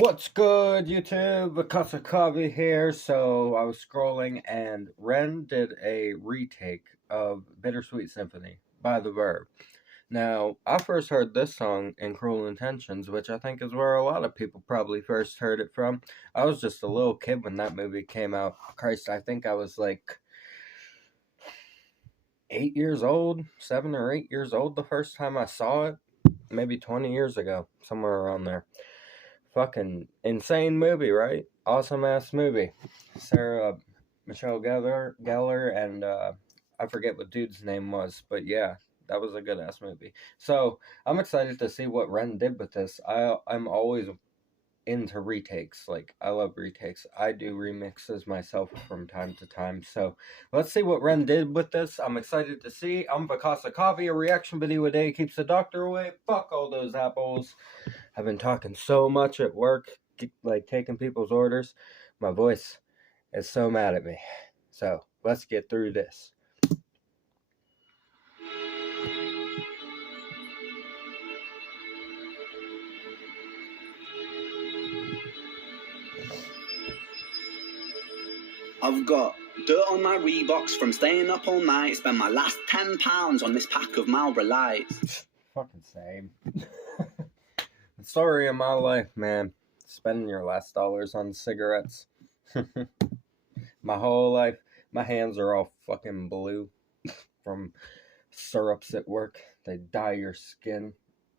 What's good, YouTube? Akasakavi here. So I was scrolling and Ren did a retake of Bittersweet Symphony by the Verve. Now, I first heard this song in Cruel Intentions, which I think is where a lot of people probably first heard it from. I was just a little kid when that movie came out. Christ, I think I was like 8 years old, 7 or 8 years old the first time I saw it. Maybe 20 years ago, somewhere around there. Fucking insane movie, right? Awesome ass movie. Sarah Michelle Gellar and I forget what dude's name was, but yeah, that was a good ass movie. So I'm excited to see what Ren did with this. I'm always into retakes. Like, I love retakes. I do remixes myself from time to time. So let's see what Ren did with this. I'm excited to see. I'm Vakasa Coffee. A reaction video a day keeps the doctor away. Fuck all those apples. I've been talking so much at work, like taking people's orders. My voice is so mad at me. So let's get through this. I've got dirt on my Reeboks from staying up all night. Spend my last £10 on this pack of Marlboro Lights. Fucking same. The story of my life, man. Spending your last dollars on cigarettes. My whole life, my hands are all fucking blue from syrups at work. They dye your skin.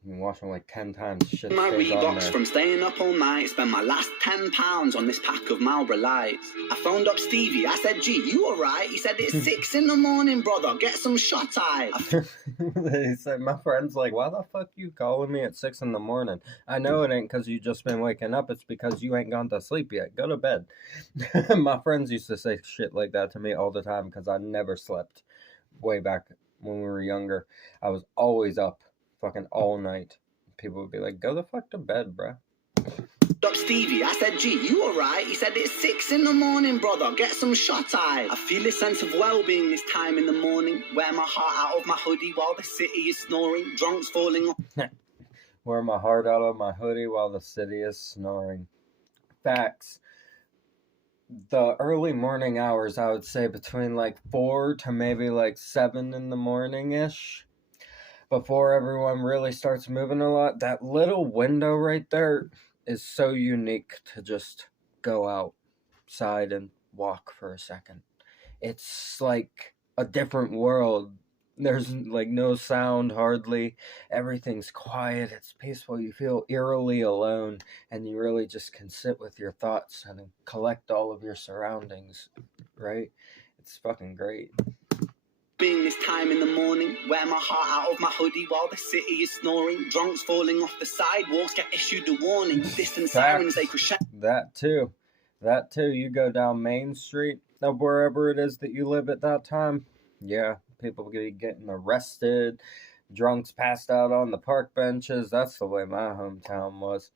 You can wash them like 10 times. Shit My stays on Reeboks there. from staying up all night. Spend my last £10 on this pack of Marlboro Lights. I phoned up Stevie. I said, "Gee, you alright?" He said, "It's 6 in the morning, brother. Get some shut eye." He said, my friend's like, "Why the fuck you calling me at 6 in the morning? I know it ain't because you just been waking up. It's because you ain't gone to sleep yet. Go to bed." My friends used to say shit like that to me all the time because I never slept. Way back when we were younger, I was always up fucking all night. People would be like, "Go the fuck to bed, bruh." Up Stevie, I said, "Gee, you alright?" He said, "It's 6 in the morning, brother. Get some shut eye." I feel a sense of well-being this time in the morning. Wear my heart out of my hoodie while the city is snoring. Drunks falling off. Wear my heart out of my hoodie while the city is snoring. Facts. The early morning hours, I would say between like 4 to maybe like 7 in the morning-ish, before everyone really starts moving a lot. That little window right there is so unique to just go outside and walk for a second. It's like a different world. There's like no sound hardly. Everything's quiet. It's peaceful. You feel eerily alone, and you really just can sit with your thoughts and collect all of your surroundings, right? It's fucking great. Being this time in the morning, wear my heart out of my hoodie while the city is snoring. Drunks falling off the sidewalks get issued a warning. Distant sirens, they crescendo. That too. You go down Main Street of wherever it is that you live at that time. Yeah, people getting arrested. Drunks passed out on the park benches. That's the way my hometown was.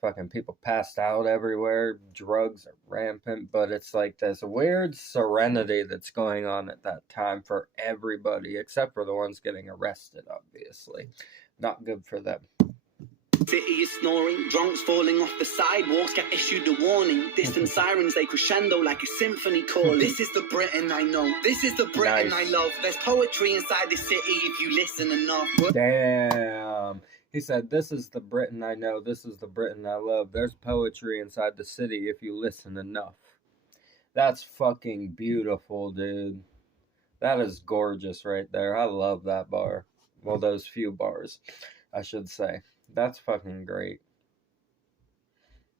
Fucking people passed out everywhere. Drugs are rampant, but it's like this weird serenity that's going on at that time for everybody, except for the ones getting arrested, obviously. Not good for them. City is snoring, drunks falling off the sidewalks get issued a warning. Distant sirens, they crescendo like a symphony calling. This is the Britain I know, this is the Britain I love. There's poetry inside the city if you listen enough. Damn. He said, "This is the Britain I know, this is the Britain I love. There's poetry inside the city if you listen enough." That's fucking beautiful, dude. That is gorgeous right there. I love that bar. Well, those few bars, I should say. That's fucking great.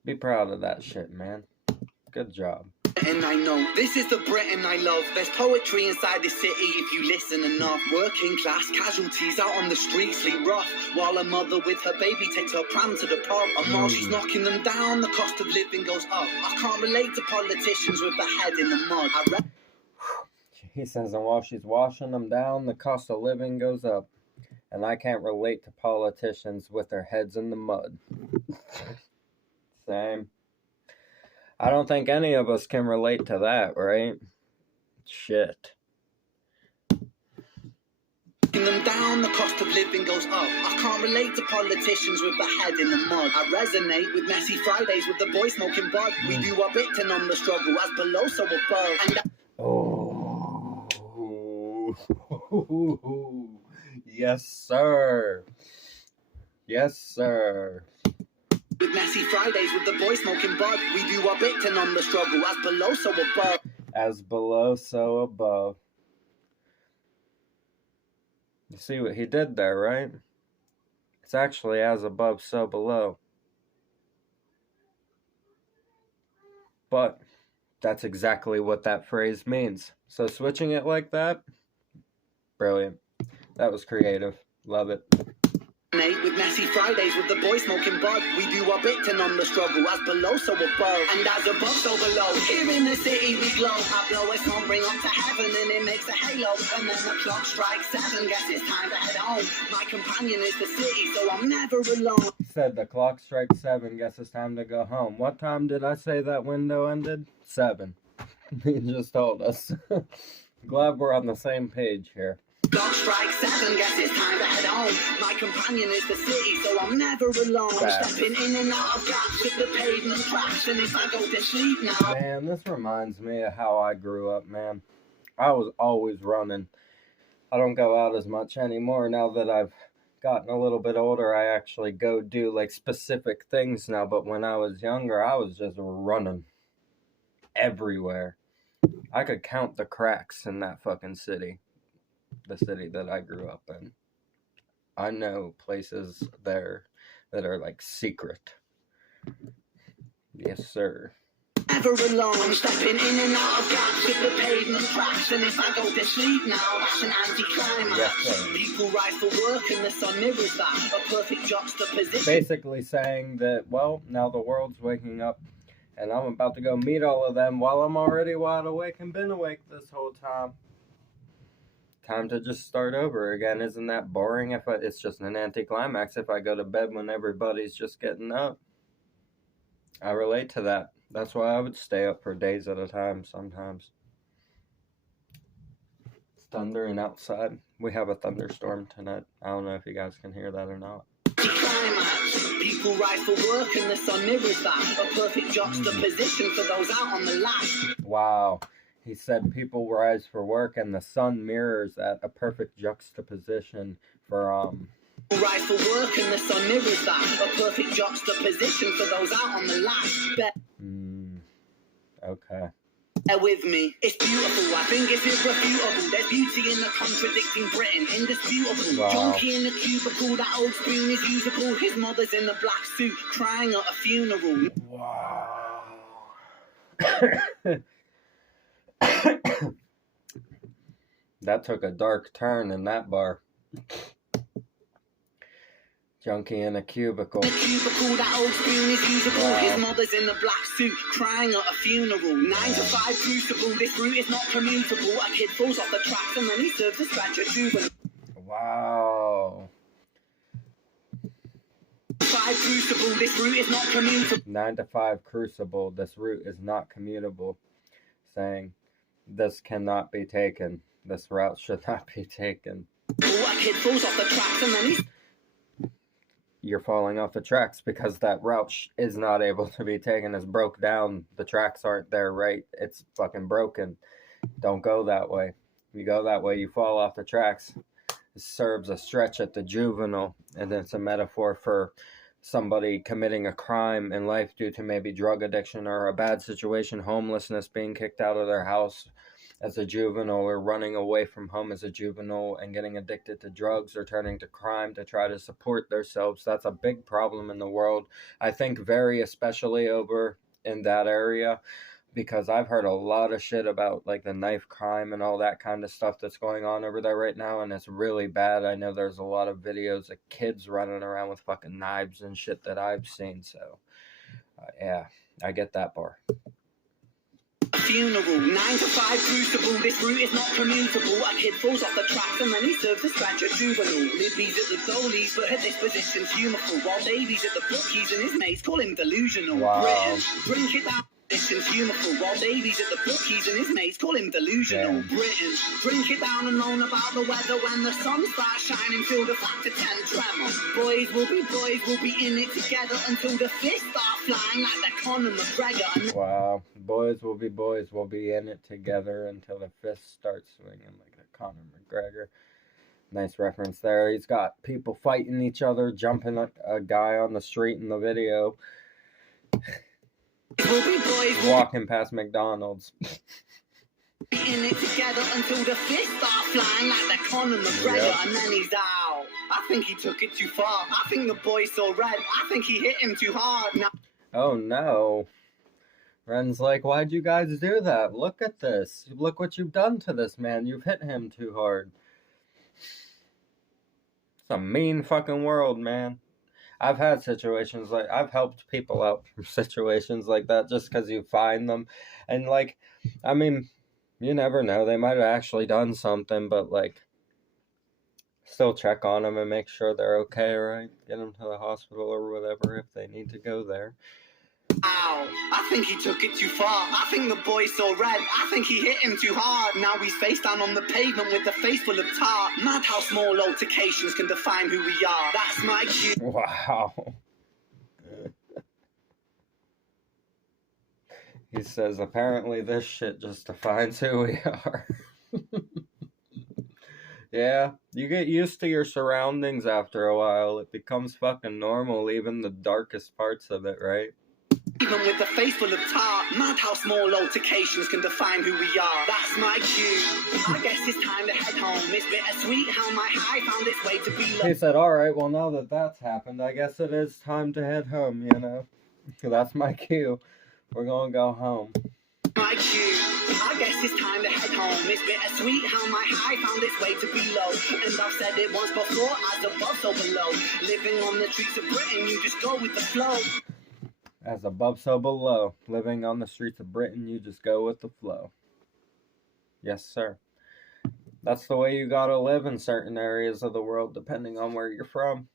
Be proud of that shit, man. Good job. And I know, this is the Britain I love. There's poetry inside the city if you listen enough. Working class casualties out on the streets sleep rough, while a mother with her baby takes her pram to the pub. And while she's knocking them down, the cost of living goes up. I can't relate to politicians with their head in the mud. He says, and while she's washing them down, the cost of living goes up. And I can't relate to politicians with their heads in the mud. Same. I don't think any of us can relate to that, right? Shit. them down, the cost of living goes up. I can't relate to politicians with the head in the mud. I resonate with messy Fridays with the boy smoking bud. We do our bit to numb the struggle, as below so above. And oh, yes sir, yes sir. With messy Fridays with the boy smoking bud, we do our bit to numb the struggle, as below so above. As below so above. You see what he did there, right? It's actually as above, so below. But that's exactly what that phrase means. So switching it like that, brilliant. That was creative. Love it. With messy Fridays with the boy smoking bud, we do our bit to numb the struggle, as below so above, and as above so below. Here in the city we glow, I blow a smoke ring up to heaven and it makes a halo, and then the clock strikes 7, guess it's time to head home. My companion is the city, so I'm never alone. Said the clock strikes 7, guess it's time to go home. What time did I say that window ended? 7. He just told us. Glad we're on the same page here. Clock strikes 7, guess it's time to head home. My companion is the city, so I'm never alone. I'm stepping in and out of gaps with the pavement cracks, and if I go to sleep now. Man, this reminds me of how I grew up, man. I was always running. I don't go out as much anymore now that I've gotten a little bit older. I actually go do like specific things now, but when I was younger, I was just running everywhere. I could count the cracks in that fucking city. The city that I grew up in. I know places there that are like secret. Yes, sir. Never alone, I'm stepping in and out of gaps with the pavement cracks, and if I go to sleep now, that's an anticlimax. Yes, people rise for work and the sun mirrors that, a perfect juxtaposition. Basically saying that, well, now the world's waking up, and I'm about to go meet all of them while I'm already wide awake and been awake this whole time. Time to just start over again. Isn't that boring? It's just an anticlimax if I go to bed when everybody's just getting up. I relate to that. That's why I would stay up for days at a time sometimes. It's thundering outside. We have a thunderstorm tonight. I don't know if you guys can hear that or not. People rise for work and the sun mirrors that, a perfect juxtaposition for those out on the line. Wow. He said people rise for work and the sun mirrors that, a perfect juxtaposition for rise for work and the sun mirrors that, a perfect juxtaposition for those out on the line. Okay. Bear with me, it's beautiful, I think it's irrefutable. There's beauty in the contradicting Britain, indisputable. Wow. Junkie in the cubicle, that old spoon is usable. His mother's in the black suit, crying at a funeral. Wow. That took a dark turn in that bar. Junkie in a cubicle. The cubicle, that old spoon is usable. Wow. His mother's in the black suit, crying at a funeral. 9 to 5 crucible, this route is not commutable. A kid falls off the tracks and then he serves a scratch at juvenile. Wow. 5 crucible, this route is not commutable. 9 to 5 crucible, this route is not commutable. Saying, this cannot be taken. This route should not be taken. A kid falls off the tracks and then he's... You're falling off the tracks because that route is not able to be taken. It's broke down. The tracks aren't there, right? It's fucking broken. Don't go that way. If you go that way, you fall off the tracks. It serves a stretch at the juvenile, and it's a metaphor for somebody committing a crime in life due to maybe drug addiction or a bad situation, homelessness, being kicked out of their house as a juvenile, or running away from home as a juvenile and getting addicted to drugs or turning to crime to try to support themselves. That's a big problem in the world. I think very especially over in that area, because I've heard a lot of shit about like the knife crime and all that kind of stuff that's going on over there right now, and it's really bad. I know there's a lot of videos of kids running around with fucking knives and shit that I've seen, so yeah, I get that bar. Funeral, 9 to 5 crucible, this route is not commutable. A kid falls off the tracks and then he serves a scratch at juvenile. Libby's at the goalies, but her disposition's humorful, while Davy's at the bookies and his mates call him delusional. Wow. Britain, drink it down. Conditions humorful, while babies at the bookies and his mates call him delusional. Damn. Britain, drink it down and moan about the weather when the sun starts shining, feel the factor 10 tremor. Boys will be in it together until the fists start flying like the Conor McGregor. Wow. Boys will be in it together until the fists start swinging like the Conor McGregor. Nice reference there. He's got people fighting each other, jumping a guy on the street in the video. Walking past McDonald's. In it together until the fists start flying like the Conor McGregor, and then he's out. I think he took it too far. I think the boy saw red. I think he hit him too hard. Now, oh no. Ren's like, why'd you guys do that? Look at this. Look what you've done to this man. You've hit him too hard. It's a mean fucking world, man. I've had situations like, I've helped people out from situations like that just because you find them. And like, I mean, you never know. They might have actually done something, but like, still check on them and make sure they're okay, right? Get them to the hospital or whatever if they need to go there. ow, I think he took it too far. I think the boy saw red. I think he hit him too hard. Now he's face down on the pavement with a face full of tar. Mad how small altercations can define who we are. That's my cue. Wow. He says, apparently this shit just defines who we are. Yeah, you get used to your surroundings after a while. It becomes fucking normal, even the darkest parts of it, right? Even with the face full of tar, mad how small altercations can define who we are. That's my cue. I guess it's time to head home. It's bittersweet how my high found its way to be low. He said, alright, well now that that's happened, I guess it is time to head home, you know? That's my cue. We're gonna go home. My cue. I guess it's time to head home. It's bittersweet how my high found its way to be low. And I've said it once before, as above, so below. Living on the streets of Britain, you just go with the flow. As above, so below. Living on the streets of Britain, you just go with the flow. Yes, sir. That's the way you gotta live in certain areas of the world, depending on where you're from.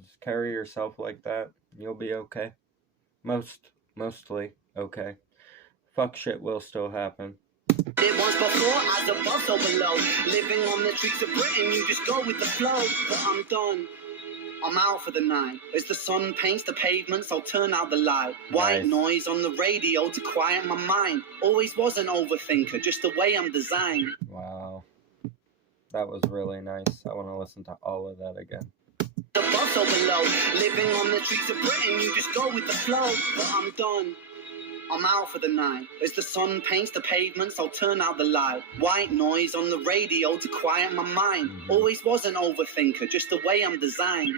Just carry yourself like that. You'll be okay. Mostly okay. Fuck shit will still happen. It was before, as above, so below. Living on the streets of Britain, you just go with the flow. But I'm done. I'm out for the night. As the sun paints the pavements, I'll turn out the light. White noise on the radio to quiet my mind. Always was an overthinker, just the way I'm designed. Wow. That was really nice. I want to listen to all of that again. Above, so below. Living on the streets of Britain, you just go with the flow. But I'm done. I'm out for the night. As the sun paints the pavements, I'll turn out the light. White noise on the radio to quiet my mind. Always was an overthinker, just the way I'm designed.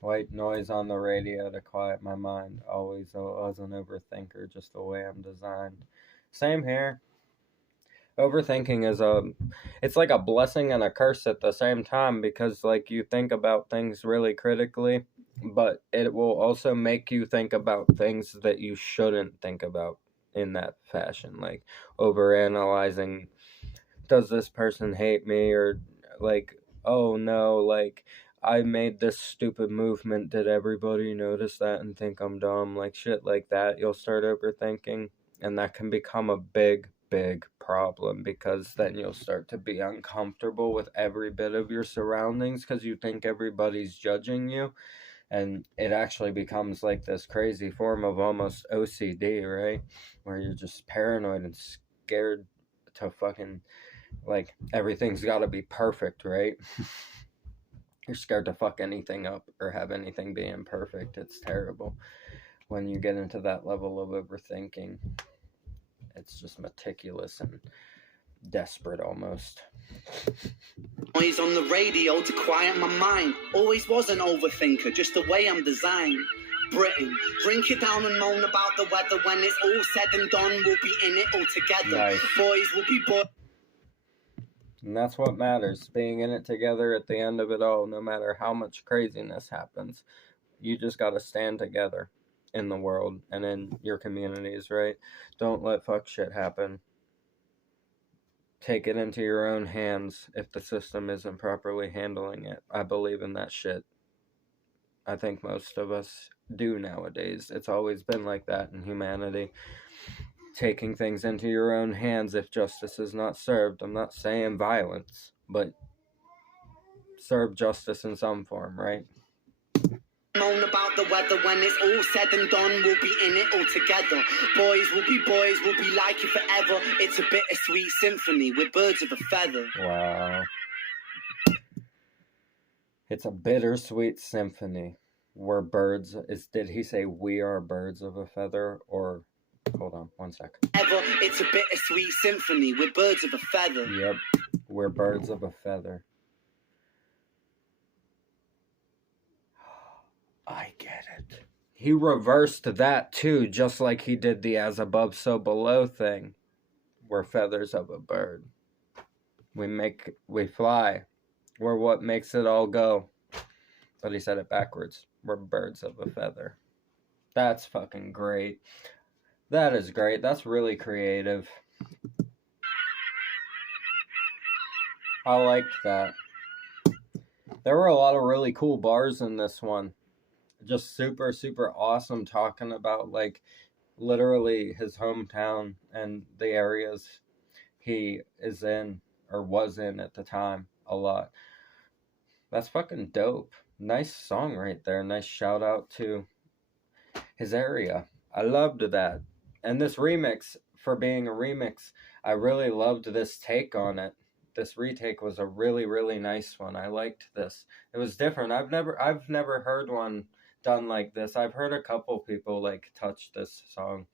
White noise on the radio to quiet my mind. Always was an overthinker, just the way I'm designed. Same here. Overthinking is it's like a blessing and a curse at the same time, because like you think about things really critically, but it will also make you think about things that you shouldn't think about in that fashion, like overanalyzing, does this person hate me, or like, oh no, like I made this stupid movement, did everybody notice that and think I'm dumb, like shit like that. You'll start overthinking, and that can become a big problem, because then you'll start to be uncomfortable with every bit of your surroundings because you think everybody's judging you. And it actually becomes like this crazy form of almost OCD, right? Where you're just paranoid and scared to fucking, like, everything's got to be perfect, right? You're scared to fuck anything up or have anything be imperfect. It's terrible when you get into that level of overthinking. It's just meticulous and desperate almost. Noise on the radio to quiet my mind. Always was an overthinker, just the way I'm designed. Britain, drink it down and moan about the weather. When it's all said and done, we'll be in it all together. Nice. Boys will be boys. And that's what matters, being in it together at the end of it all. No matter how much craziness happens, you just gotta stand together in the world and in your communities, right? Don't let fuck shit happen. Take it into your own hands if the system isn't properly handling it. I believe in that shit. I think most of us do nowadays. It's always been like that in humanity. Taking things into your own hands if justice is not served. I'm not saying violence, but serve justice in some form, right? Moan about the weather when it's all said and done. We'll be in it all together. Boys will be boys, we'll be like you forever. It's a bittersweet symphony with birds of a feather. Wow. It's a bittersweet symphony. We're birds. Did he say we are birds of a feather? Or hold on one sec. It's a bittersweet symphony with birds of a feather. Yep. We're birds of a feather. I get it. He reversed that too, just like he did the as above, so below thing. We're feathers of a bird. We fly. We're what makes it all go. But he said it backwards. We're birds of a feather. That's fucking great. That is great. That's really creative. I liked that. There were a lot of really cool bars in this one. Just super, super awesome, talking about like literally his hometown and the areas he is in or was in at the time a lot. That's fucking dope. Nice song right there. Nice shout out to his area. I loved that. And this remix, for being a remix, I really loved this take on it. This retake was a really, really nice one. I liked this. It was different. I've never heard one done like this. I've heard a couple people like touch this song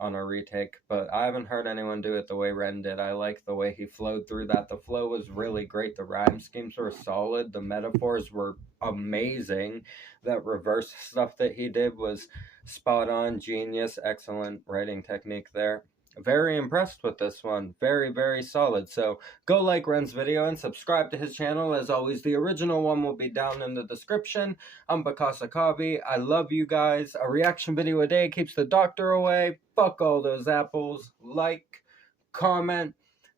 on a retake, but I haven't heard anyone do it the way Ren did. I like the way he flowed through that. The flow was really great. The rhyme schemes were solid. The metaphors were amazing. That reverse stuff that he did was spot on, genius, excellent writing technique there. Very impressed with this one. Very, very solid. So go like Ren's video and subscribe to his channel. As always, the original one will be down in the description. I'm Bakasa Kavi. I love you guys. A reaction video a day keeps the doctor away. Fuck all those apples. Like, comment,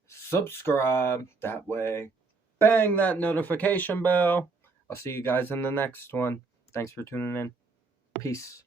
subscribe. That way, bang that notification bell. I'll see you guys in the next one. Thanks for tuning in. Peace.